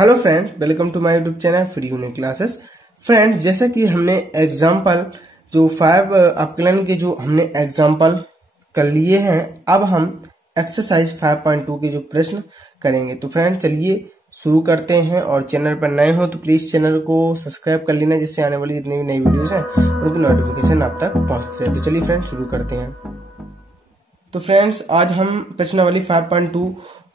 Hello friends, welcome to my YouTube channel free unique classes. Friends, जैसा कि हमने example जो 5 अपकलन के जो हमने एग्जाम्पल कर लिए हैं, अब हम एक्सरसाइज 5.2 के जो प्रश्न करेंगे। तो फ्रेंड्स चलिए शुरू करते हैं, और चैनल पर नए हो तो प्लीज चैनल को सब्सक्राइब कर लेना, जिससे आने वाली जितनी भी नई वीडियोस हैं उनकी नोटिफिकेशन आप तक पहुंचती रहे। तो चलिए फ्रेंड्स शुरू करते हैं। तो फ्रेंड्स आज हम प्रश्नावली 5.2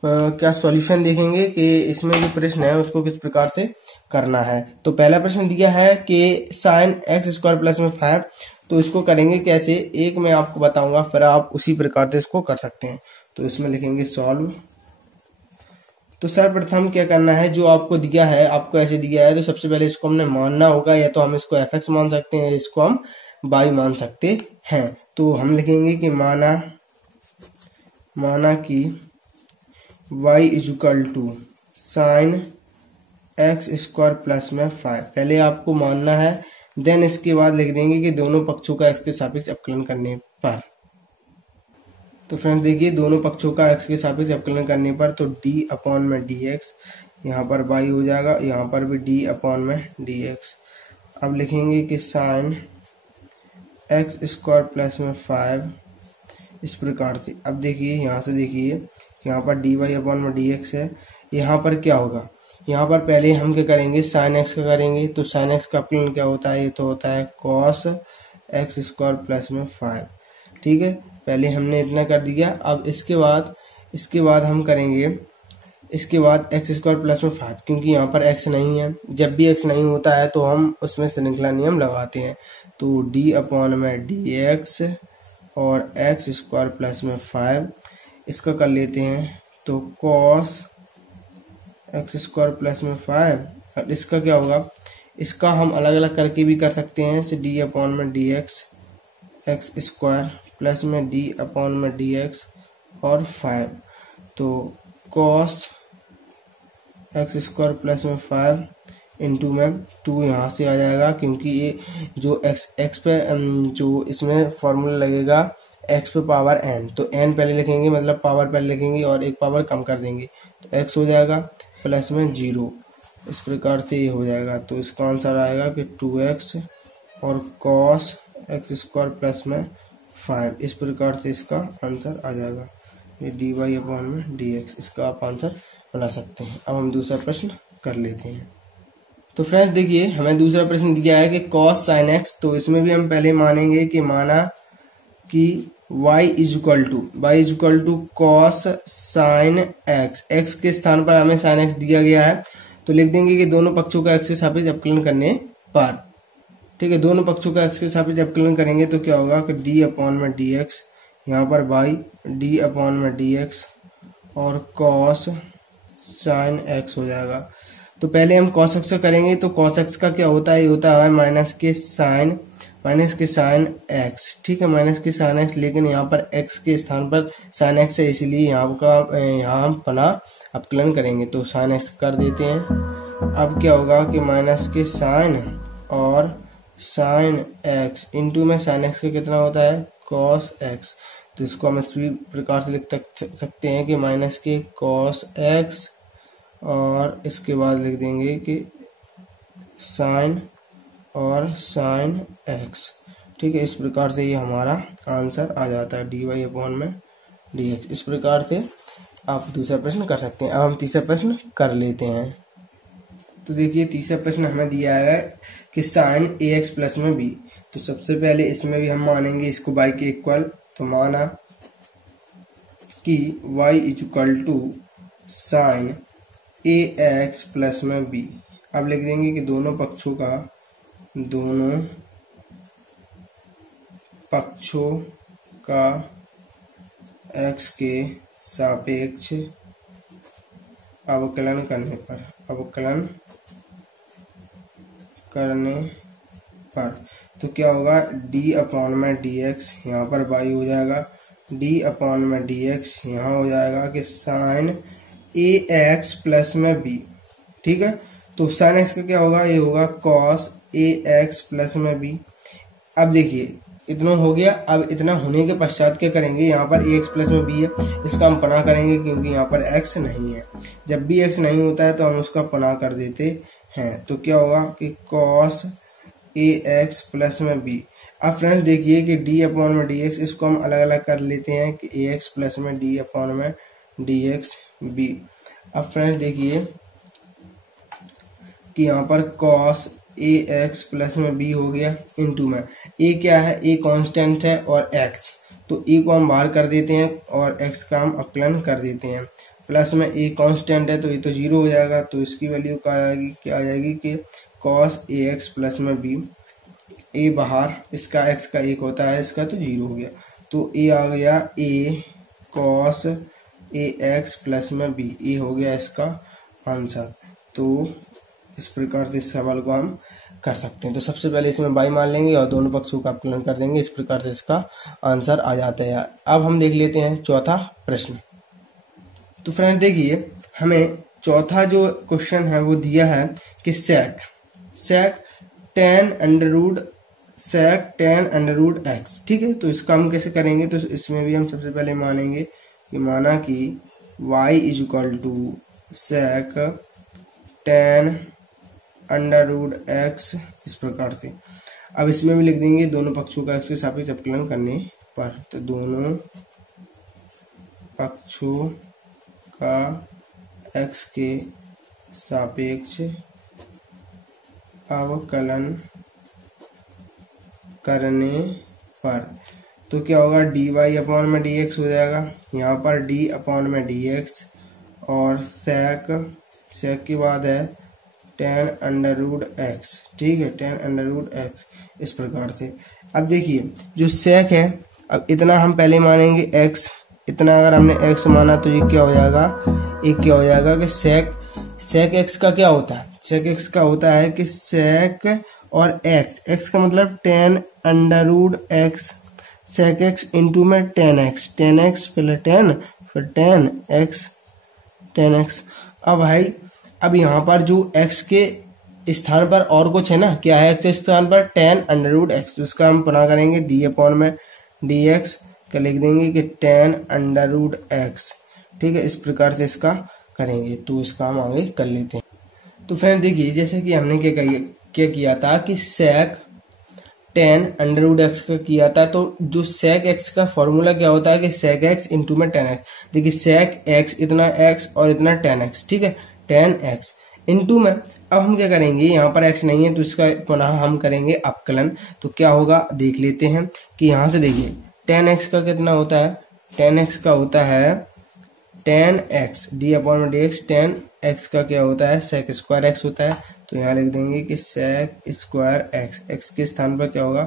क्या सॉल्यूशन देखेंगे कि इसमें जो प्रश्न है उसको किस प्रकार से करना है। तो पहला प्रश्न दिया है कि साइन एक्स स्क्वायर प्लस में 5, तो इसको करेंगे कैसे, एक मैं आपको बताऊंगा, फिर आप उसी प्रकार से इसको कर सकते हैं। तो इसमें लिखेंगे सॉल्व। तो सर्वप्रथम क्या करना है, जो आपको दिया है, आपको ऐसे दिया है, तो सबसे पहले इसको हमने मानना होगा, या तो हम इसको एफ एक्स मान सकते हैं, इसको हम वाई मान सकते हैं। तो हम लिखेंगे कि माना कि y equal to sine X square plus में 5, पहले आपको मानना है। देन इसके बाद लिख देंगे कि दोनों पक्षों का x के सापेक्ष अवकलन करने पर। तो फ्रेंड्स देखिए, दोनों पक्षों का x के सापेक्ष अवकलन करने पर तो d अपॉन में dx, यहाँ पर y हो जाएगा, यहाँ पर भी d अपॉन में dx। अब लिखेंगे कि साइन एक्स स्क्वायर प्लस में 5 इस प्रकार से। अब देखिए यहाँ से देखिए, यहाँ पर dy अपॉन में dx है, यहाँ पर क्या होगा, यहाँ पर पहले हम क्या करेंगे, साइन एक्स का करेंगे। तो साइन एक्स का अवकलन क्या होता है, ये तो होता है कॉस एक्स स्क्वायर प्लस में 5। ठीक है, पहले हमने इतना कर दिया। अब इसके बाद हम करेंगे, इसके बाद एक्स स्क्वायर प्लस में 5, क्योंकि यहाँ पर x नहीं है। जब भी x नहीं होता है तो हम उसमें श्रृंखला नियम लगाते हैं। तो d अपॉन में dx और एक्स स्क्वायर प्लस में 5, इसका कर लेते हैं। तो कॉस एक्स स्क्वायर प्लस में 5, और इसका क्या होगा, इसका हम अलग अलग करके भी कर सकते हैं। जैसे डी अपॉन में D x x square plus में डी अपॉन में डी एक्स और 5। तो कॉस एक्स स्क्वायर प्लस में 5 इंटू में 2 यहाँ से आ जाएगा, क्योंकि ये जो एक्स पे जो इसमें फॉर्मूला लगेगा x पे पावर n, तो n पहले लिखेंगे, मतलब पावर पहले लिखेंगे और एक पावर कम कर देंगे, तो x हो जाएगा प्लस में 0। इस प्रकार से ये हो जाएगा। तो इसका आंसर आएगा कि 2x और cos एक्स स्क्वायर प्लस में 5, इस प्रकार से इसका आंसर आ जाएगा। ये dy अपॉन में dx, इसका आप आंसर बना सकते हैं। अब हम दूसरा प्रश्न कर लेते हैं। तो फ्रेंड्स देखिए, हमें दूसरा प्रश्न दिया है कि cos sin x, तो इसमें भी हम पहले मानेंगे कि माना कि y equal to cos sine X, x के स्थान पर हमें साइन एक्स दिया गया है, तो लिख देंगे कि दोनों पक्षों का x के सापेक्ष अवकलन करने पर। ठीक है, दोनों पक्षों का x के सापेक्ष अवकलन करेंगे तो क्या होगा कि d अपॉन में dx, यहाँ पर y d अपॉन में dx और कॉस साइन x हो जाएगा। तो पहले हम cos x का करेंगे। तो cos x का क्या होता है, ये होता है माइनस के साइन x। ठीक है, माइनस के साइन x, लेकिन यहाँ पर x के स्थान पर साइन x है, इसलिए यहाँ हम पुनः अवकलन करेंगे। तो साइन x कर देते हैं। अब क्या होगा कि माइनस के साइन और साइन x इंटू में साइन x का कितना होता है, cos x। तो इसको हम इस प्रकार से लिख सकते हैं कि माइनस के cos x, और इसके बाद लिख देंगे कि साइन और साइन x। ठीक है, इस प्रकार से ये हमारा आंसर आ जाता है dy अपॉन में dx। इस प्रकार से आप दूसरा प्रश्न कर सकते हैं। अब हम तीसरा प्रश्न कर लेते हैं। तो देखिए, तीसरा प्रश्न हमें दिया है कि साइन ax प्लस में b, तो सबसे पहले इसमें भी हम मानेंगे इसको y के इक्वल। तो माना कि y equal to sine ax plus में b। अब लिख देंगे कि दोनों पक्षों का x के सापेक्ष अवकलन करने पर तो क्या होगा, d अपॉन में dx, यहाँ पर y हो जाएगा, d अपॉन में dx यहाँ हो जाएगा कि साइन ax प्लस में b। ठीक है, तो साइन x का क्या होगा, ये होगा cos ax प्लस में b। अब देखिए, इतना हो गया। अब इतना होने के पश्चात क्या करेंगे, यहाँ पर ax प्लस में b है, इसका हम पना करेंगे क्योंकि यहाँ पर x नहीं है। जब भी x नहीं होता है तो हम उसका पना कर देते हैं। तो क्या होगा कि cos ax प्लस में b। अब फ्रेंड्स देखिए कि d अपॉन में dx, इसको हम अलग अलग कर लेते हैं कि ax प्लस में d अपॉन में dx b। अब फ्रेंड्स देखिए कि यहाँ पर cos ax प्लस में b हो गया इनटू में a क्या है, a कांस्टेंट है और x, तो a को हम बाहर कर देते हैं और x का हम अवकलन कर देते हैं। प्लस में a कांस्टेंट है तो ये तो 0 हो जाएगा, तो इसकी वैल्यू क्या आ जाएगी कि cos ax प्लस में b, a बाहर, इसका x का 1 होता है, इसका तो 0 हो गया, तो a आ गया a cos ax प्लस में b, a हो गया इसका आंसर। तो इस प्रकार से इस सवाल को हम कर सकते हैं। तो सबसे पहले इसमें y मान लेंगे और दोनों पक्षों का अवकलन कर देंगे, इस प्रकार से इसका आंसर आ जाता है। अब हम देख लेते हैं चौथा प्रश्न। तो फ्रेंड देखिए हमें चौथा जो क्वेश्चन है वो दिया है कि sec tan under root x, ठीक है। तो इसका हम कैसे करेंगे, तो इसमें भी हम सबसे पहले मानेंगे कि माना कि y is equal to sec tan under root x, इस प्रकार से। अब इसमें भी लिख देंगे दोनों पक्षों का x के सापेक्ष अवकलन करने पर, तो दोनों पक्षों का x के सापेक्ष अवकलन करने पर, तो क्या होगा dy अपॉन में dx हो जाएगा, यहाँ पर d अपॉन में dx और sec के बाद है tan अंडर रूट x, ठीक है, tan अंडर रूट x, इस प्रकार से। अब देखिए जो sec है, अब इतना हम पहले मानेंगे x, इतना अगर हमने x माना तो ये क्या हो जाएगा, ये क्या हो जाएगा कि sec x का क्या होता है, sec x का होता है कि sec और x का मतलब tan under root x, sec x into में tan x पहले tan फिर tan x। अब भाई अब यहाँ पर जो x के स्थान पर और कुछ है ना, क्या है x के स्थान पर tan अंडर रूट x, तो इसका हम पना करेंगे d अपॉन में dx का लिख देंगे कि tan अंडर रूट x, ठीक है, इस प्रकार से इसका करेंगे। तो इसका हम आगे कर लेते हैं। तो फ्रेंड देखिए जैसे कि हमने क्या किया था कि sec tan under root x का किया था, तो जो sec x का फॉर्मूला क्या होता है कि sec x इंटू में tan x। देखिए sec x इतना x और इतना tan x, ठीक है, tan x इंटू में, अब हम क्या करेंगे, यहाँ पर x नहीं है तो इसका पुनः हम करेंगे अवकलन। तो क्या होगा देख लेते हैं कि यहाँ से देखिए tan x का कितना होता है, tan x का होता है tan x d अपॉन में dx, tan x का क्या होता है sec स्क्वायर x होता है, तो यहाँ लिख देंगे कि sec स्क्वायर x के स्थान पर क्या होगा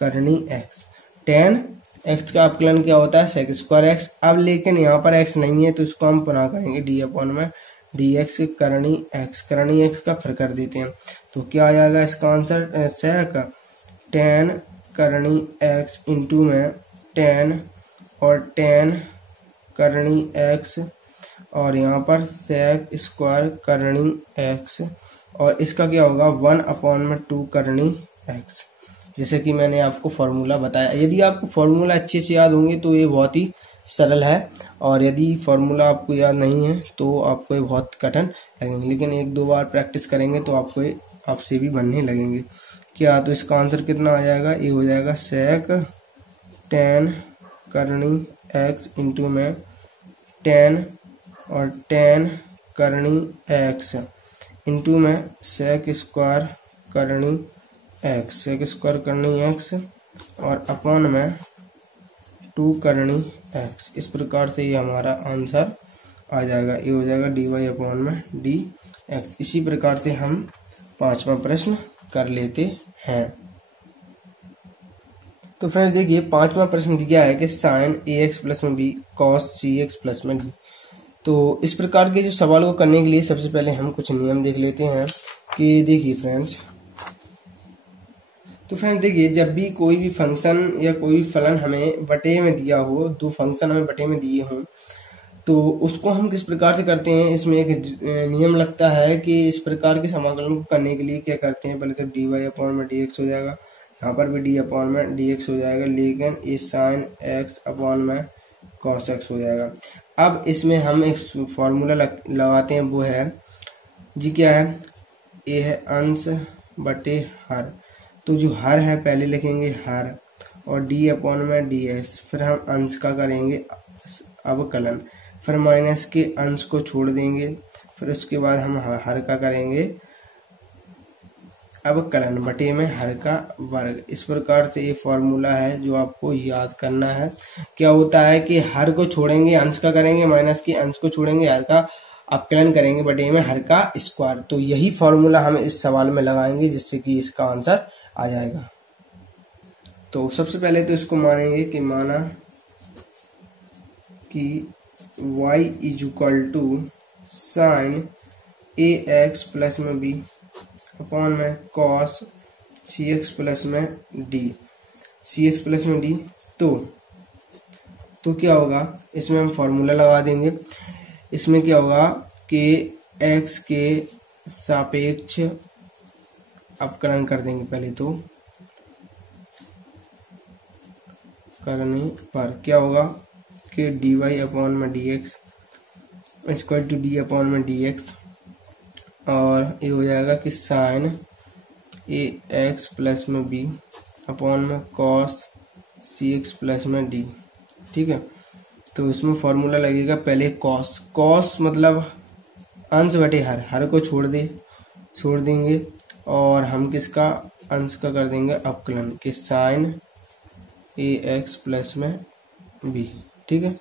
करनी x, tan x का अवकलन क्या होता है sec स्क्वायर x। अब लेकिन यहाँ पर x नहीं है तो इसको हम पुनः करेंगे d अपॉन में dx करनी x का फिर कर देते हैं, तो क्या आ जाएगा इसका आंसर, sec tan करनी x इंटू में tan और tan करनी x और यहाँ पर sec स्क्वायर करनी x, और इसका क्या होगा 1 अपॉन में 2 करनी x, जैसे कि मैंने आपको फॉर्मूला बताया। यदि आपको फॉर्मूला अच्छे से याद होंगे तो ये बहुत ही सरल है, और यदि फॉर्मूला आपको याद नहीं है तो आपको ये बहुत कठिन लगेंगे, लेकिन 1-2 बार प्रैक्टिस करेंगे तो आपको आपसे भी बनने लगेंगे। क्या, तो इसका आंसर कितना आ जाएगा, ये हो जाएगा sec tan करनी x इंटू में tan और tan करनी x इंटू में sec स्क्वायर करनी x और अपॉन में 2 करनी x, इस प्रकार से ये हमारा आंसर आ जाएगा, ये हो जाएगा dy अपॉन में dx। इसी प्रकार से हम 5वां प्रश्न कर लेते हैं। तो फ्रेंड्स देखिए 5वां प्रश्न दिया है कि sin ax प्लस में b cos cx प्लस में d। तो इस प्रकार के जो सवाल को करने के लिए सबसे पहले हम कुछ नियम देख लेते हैं कि देखिए फ्रेंड्स, तो फ्रेंड्स देखिए जब भी कोई भी फंक्शन या कोई भी फलन हमें बटे में दिया हो, 2 फंक्शन हमें बटे में दिए हों, तो उसको हम किस प्रकार से करते हैं, इसमें एक नियम लगता है कि इस प्रकार के समाकलन को करने के लिए क्या करते हैं, पहले तो dy अपॉन में dx हो जाएगा, यहाँ पर भी डी अपॉन में डी एक्स हो जाएगा, लेकिन ये साइन एक्स अपॉन में कॉस एक्स हो जाएगा। अब इसमें हम एक फॉर्मूला लगाते हैं, वो है जी क्या है, ए है अंश बटे हर। तो जो हर है पहले लिखेंगे हर, और डी अपॉन में डी एक्स, फिर हम अंश का करेंगे अवकलन, फिर माइनस के अंश को छोड़ देंगे, फिर उसके बाद हम हर का करेंगे अवकलन बटे में हर का वर्ग। इस प्रकार से ये फॉर्मूला है जो आपको याद करना है। क्या होता है कि हर को छोड़ेंगे अंश का करेंगे, माइनस के अंश को छोड़ेंगे हर का अवकलन करेंगे बटे में हर का स्क्वायर। तो यही फॉर्मूला हम इस सवाल में लगाएंगे, जिससे कि इसका आंसर आ जाएगा। तो सबसे पहले तो इसको मानेंगे कि माना कि y is equal to sine A X plus में बी अपॉन में कॉस सी एक्स प्लस में डी, सी एक्स प्लस में डी। तो क्या होगा, इसमें हम फॉर्मूला लगा देंगे। इसमें क्या होगा कि x के सापेक्ष अवकलन कर देंगे पहले, तो करने पर क्या होगा कि डी वाई अपॉन में D X equal to D upon में डी एक्स, और ये हो जाएगा कि साइन ए एक्स प्लस में बी अपॉन में कॉस सी एक्स प्लस में डी। ठीक है, तो इसमें फॉर्मूला लगेगा पहले कॉस, कॉस मतलब अंश बटे हर को छोड़ देंगे, और हम किसका अंश का कर देंगे अवकलन के साइन ए एक्स प्लस में बी। ठीक है,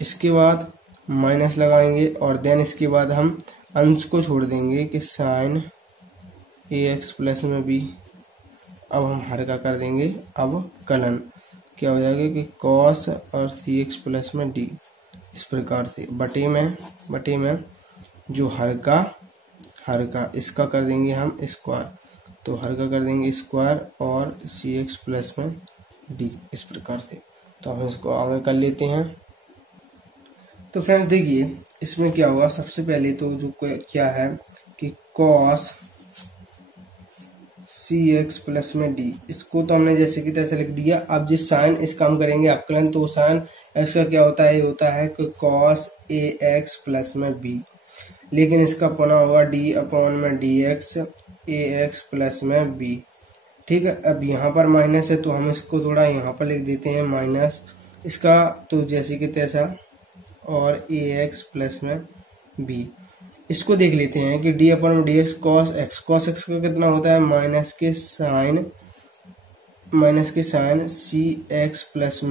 इसके बाद माइनस लगाएंगे, और देन इसके बाद हम अंश को छोड़ देंगे कि साइन ए एक्स प्लस में बी। अब हम हर का कर देंगे अवकलन, क्या हो जाएगा कि कॉस और सी एक्स प्लस में डी। इस प्रकार से बटे में जो हर का इसका कर देंगे हम स्क्वायर, तो हर का कर देंगे स्क्वायर और सी एक्स प्लस में डी। इस प्रकार से तो हम इसको आगे कर लेते हैं। तो फ्रेंड्स देखिए इसमें क्या होगा, सबसे पहले तो जो क्या है कि कॉस सी एक्स प्लस में डी, इसको तो हमने जैसे कि तैसे लिख दिया। अब जिस साइन इसका हम करेंगे अवकलन, तो साइन एक्स का क्या होता है, ये होता है कि कॉस ए एक्स प्लस में बी, लेकिन इसका पुनः होगा डी अपॉन में डी एक्स ए एक्स प्लस में बी। ठीक है, अब यहाँ पर माइनस है तो हम इसको थोड़ा यहाँ पर लिख देते हैं माइनस इसका, तो जैसे कि तैसा, और ए एक्स प्लस में बी। इसको देख लेते हैं कि D upon D x cos x का कितना होता है, माइनस के साइन सी एक्स प्लस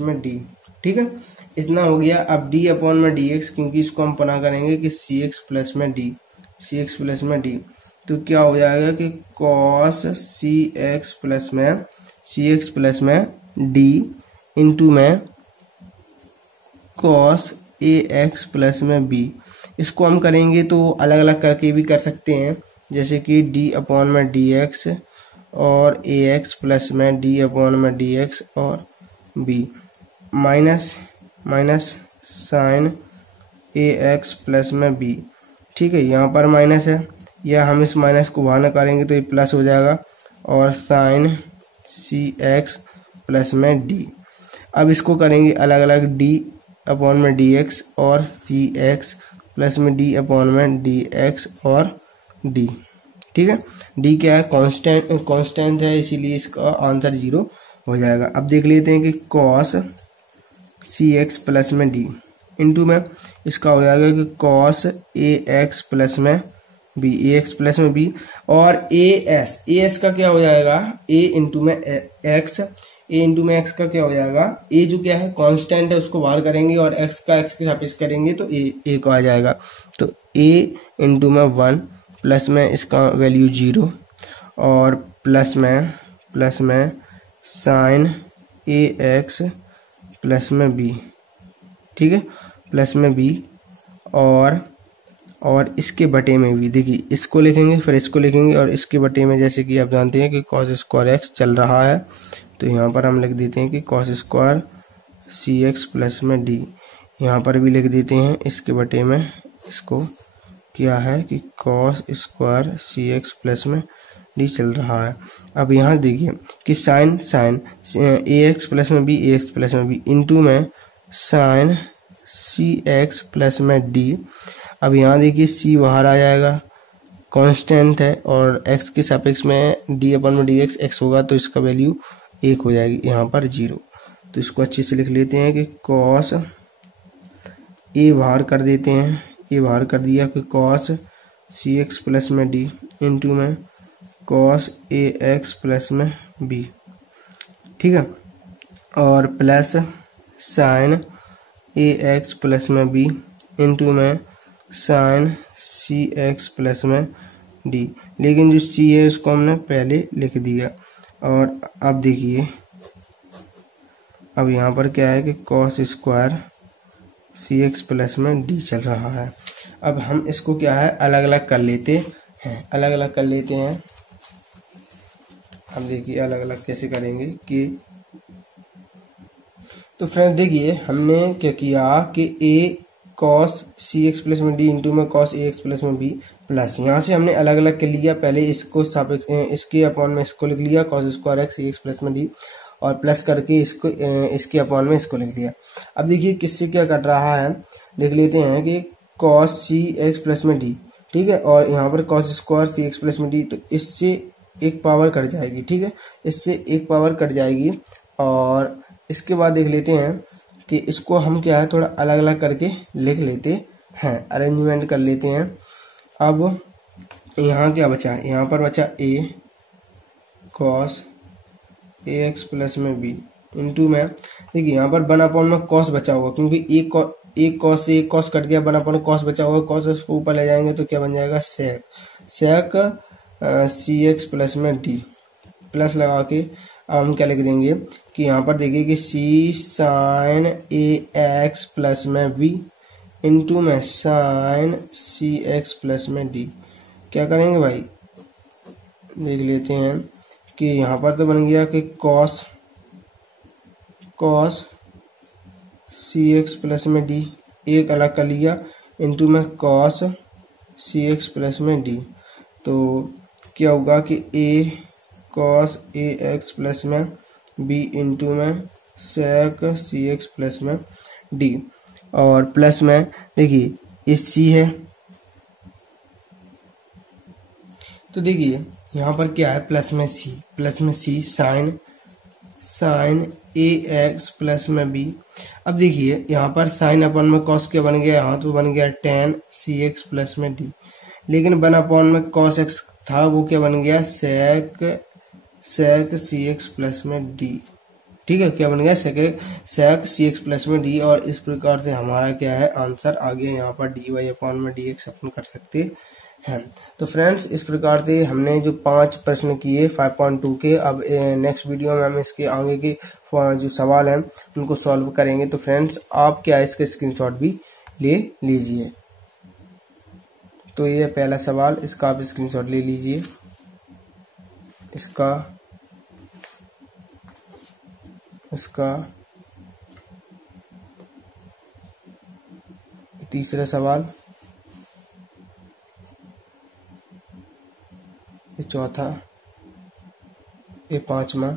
में डी। ठीक है, इतना हो गया। अब डी अपॉन में डी एक्स, क्योंकि इसको हम पुनः करेंगे कि सी एक्स प्लस में डी, तो क्या हो जाएगा कि कॉस सी एक्स प्लस में डी इंटू में कॉस ए एक्स प्लस में बी। इसको हम करेंगे तो अलग अलग करके भी कर सकते हैं, जैसे कि डी अपॉन में डी एक्स और ए एक्स प्लस में डी अपॉन में डी एक्स और B, minus sign A X plus में बी। ठीक है, यहाँ पर माइनस है, या हम इस माइनस को बाहर निकालेंगे तो ये प्लस हो जाएगा, और साइन सी एक्स प्लस में डी। अब इसको करेंगे अलग अलग, डी अपॉन में डी एक्स और सी एक्स प्लस में डी अपॉन में डी एक्स और डी। ठीक है, डी क्या है, कांस्टेंट है, इसीलिए इसका आंसर 0 हो जाएगा। अब देख लेते हैं कि कॉस सी एक्स प्लस में डी इंटू में इसका हो जाएगा कि कॉस ए एक्स प्लस में बी, ए एक्स प्लस में बी, और ए एस का क्या हो जाएगा, ए इंटू में एक्स, ए इंटू में एक्स का क्या हो जाएगा, ए जो क्या है कांस्टेंट है उसको बाहर करेंगे और एक्स का एक्स के सापेक्ष करेंगे तो ए को आ जाएगा। तो ए इंटू में 1 प्लस में इसका वैल्यू 0 और प्लस में साइन ए एक्स प्लस में बी। ठीक है, प्लस में बी, और इसके बटे में भी देखिए इसको लिखेंगे फिर इसको लिखेंगे, और इसके बटे में जैसे कि आप जानते हैं कि कॉस स्क्वायर एक्स चल रहा है, तो यहाँ पर हम लिख देते हैं कि कॉस स्क्वायर सी एक्स प्लस में डी। यहाँ पर भी लिख देते हैं इसके बटे में, इसको क्या है कि कॉस स्क्वायर सी एक्स प्लस में डी चल रहा है। अब यहाँ देखिए कि साइन ए एक्स प्लस में बी, ए एक्स प्लस में बी इंटू में साइन सी एक्स प्लस में डी। अब यहाँ देखिए सी बाहर आ जाएगा, कांस्टेंट है, और x के सापेक्ष में डी अपन में डी एक्स होगा तो इसका वैल्यू 1 हो जाएगी, यहाँ पर 0। तो इसको अच्छे से लिख लेते हैं कि कॉस ए बाहर कर देते हैं, ए बाहर कर दिया कि कॉस सी एक्स प्लस में डी इंटू में कॉस ए एक्स प्लस में बी, ठीक है, और plus sign A X plus में बी इंटू में साइन सी एक्स प्लस में डी। लेकिन जो सी है उसको हमने पहले लिख दिया। और अब देखिए अब यहाँ पर क्या है कि कॉस स्क्वायर सी एक्स प्लस में डी चल रहा है। अब हम इसको क्या है अलग अलग कर लेते हैं, अलग अलग कर लेते हैं। हम देखिए अलग अलग कैसे करेंगे कि तो फ्रेंड्स देखिए हमने क्या किया कि ए कॉस सी एक्स प्लस में डी इंटू में कॉस ए एक्स प्लस में बी प्लस, यहाँ से हमने अलग अलग कर लिया। पहले इसको सापेक्ष इसके अपॉन में इसको लिख लिया कॉस स्क्वायर एक्स सी एक्स प्लस में डी, और प्लस करके इसको इसके अपॉन में इसको लिख दिया। अब देखिए किससे क्या कट रहा है, देख लेते हैं कि कॉस सी एक्स प्लस में डी, ठीक है, और यहाँ पर कॉस स्क्वायर सी एक्स प्लस में डी, तो इससे एक पावर कट जाएगी, ठीक है, इससे एक पावर कट जाएगी। और इसके बाद देख लेते हैं कि इसको हम क्या है थोड़ा अलग अलग करके लिख लेते हैं, अरेंजमेंट कर लेते हैं। अब यहाँ क्या बचा, यहाँ पर बचा ए कॉस ए एक्स प्लस में बी इंटू में, देखिए यहाँ पर 1/में कॉस बचा होगा, क्योंकि एक कॉस से एक कॉस कट गया, 1/में कॉस बचा होगा, कॉस उसको ऊपर ले जाएंगे तो क्या बन जाएगा सेक सी एक्स प्लस में डी, प्लस लगा के अब हम क्या लिख देंगे कि यहाँ पर देखिए कि सी साइन ए एक्स प्लस में वी इंटू में साइन सी एक्स प्लस में डी। क्या करेंगे भाई, देख लेते हैं कि यहाँ पर तो बन गया कि कॉस सी एक्स प्लस में डी, एक अलग कर लिया, इंटू में कॉस सी एक्स प्लस में डी। तो क्या होगा कि ए कॉस ए एक्स प्लस में बी इंटू में सेक सी एक्स प्लस में डी, और प्लस में देखिए इस सी है, तो देखिए यहाँ पर क्या है प्लस में सी साइन ए एक्स प्लस में बी। अब देखिए यहाँ पर साइन अपन में कॉस क्या बन गया, यहाँ तो बन गया tan सी एक्स प्लस में डी, लेकिन 1/में कॉस एक्स था वो क्या बन गया सेक सी एक्स प्लस में डी, ठीक है, क्या बन गया सेक सी एक्स प्लस में डी। और इस प्रकार से हमारा क्या है आंसर आ गया, यहाँ पर डी वाई अपॉन में डी एक्स अपन कर सकते हैं। तो फ्रेंड्स इस प्रकार से हमने जो 5 प्रश्न किए 5.2 के, अब नेक्स्ट वीडियो में हम इसके आगे के जो सवाल हैं उनको सॉल्व करेंगे। तो फ्रेंड्स आप क्या इसके स्क्रीनशॉट भी ले लीजिए। तो ये पहला सवाल, इसका आप स्क्रीनशॉट ले लीजिए, इसका तीसरा सवाल, ये चौथा, ये 5वां,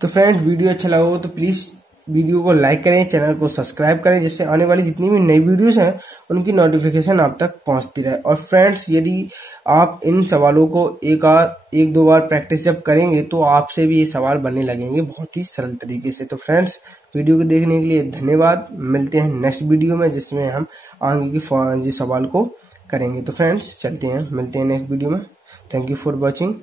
तो फ्रेंड्स वीडियो अच्छा लगा हो तो प्लीज वीडियो को लाइक करें, चैनल को सब्सक्राइब करें, जिससे आने वाली जितनी भी नई वीडियोस हैं उनकी नोटिफिकेशन आप तक पहुंचती रहे। और फ्रेंड्स यदि आप इन सवालों को एक दो बार प्रैक्टिस जब करेंगे तो आपसे भी ये सवाल बनने लगेंगे बहुत ही सरल तरीके से। तो फ्रेंड्स वीडियो को देखने के लिए धन्यवाद, मिलते हैं नेक्स्ट वीडियो में जिसमें हम आगे की सवाल को करेंगे। तो फ्रेंड्स चलते हैं, मिलते हैं नेक्स्ट वीडियो में। Thank you for watching.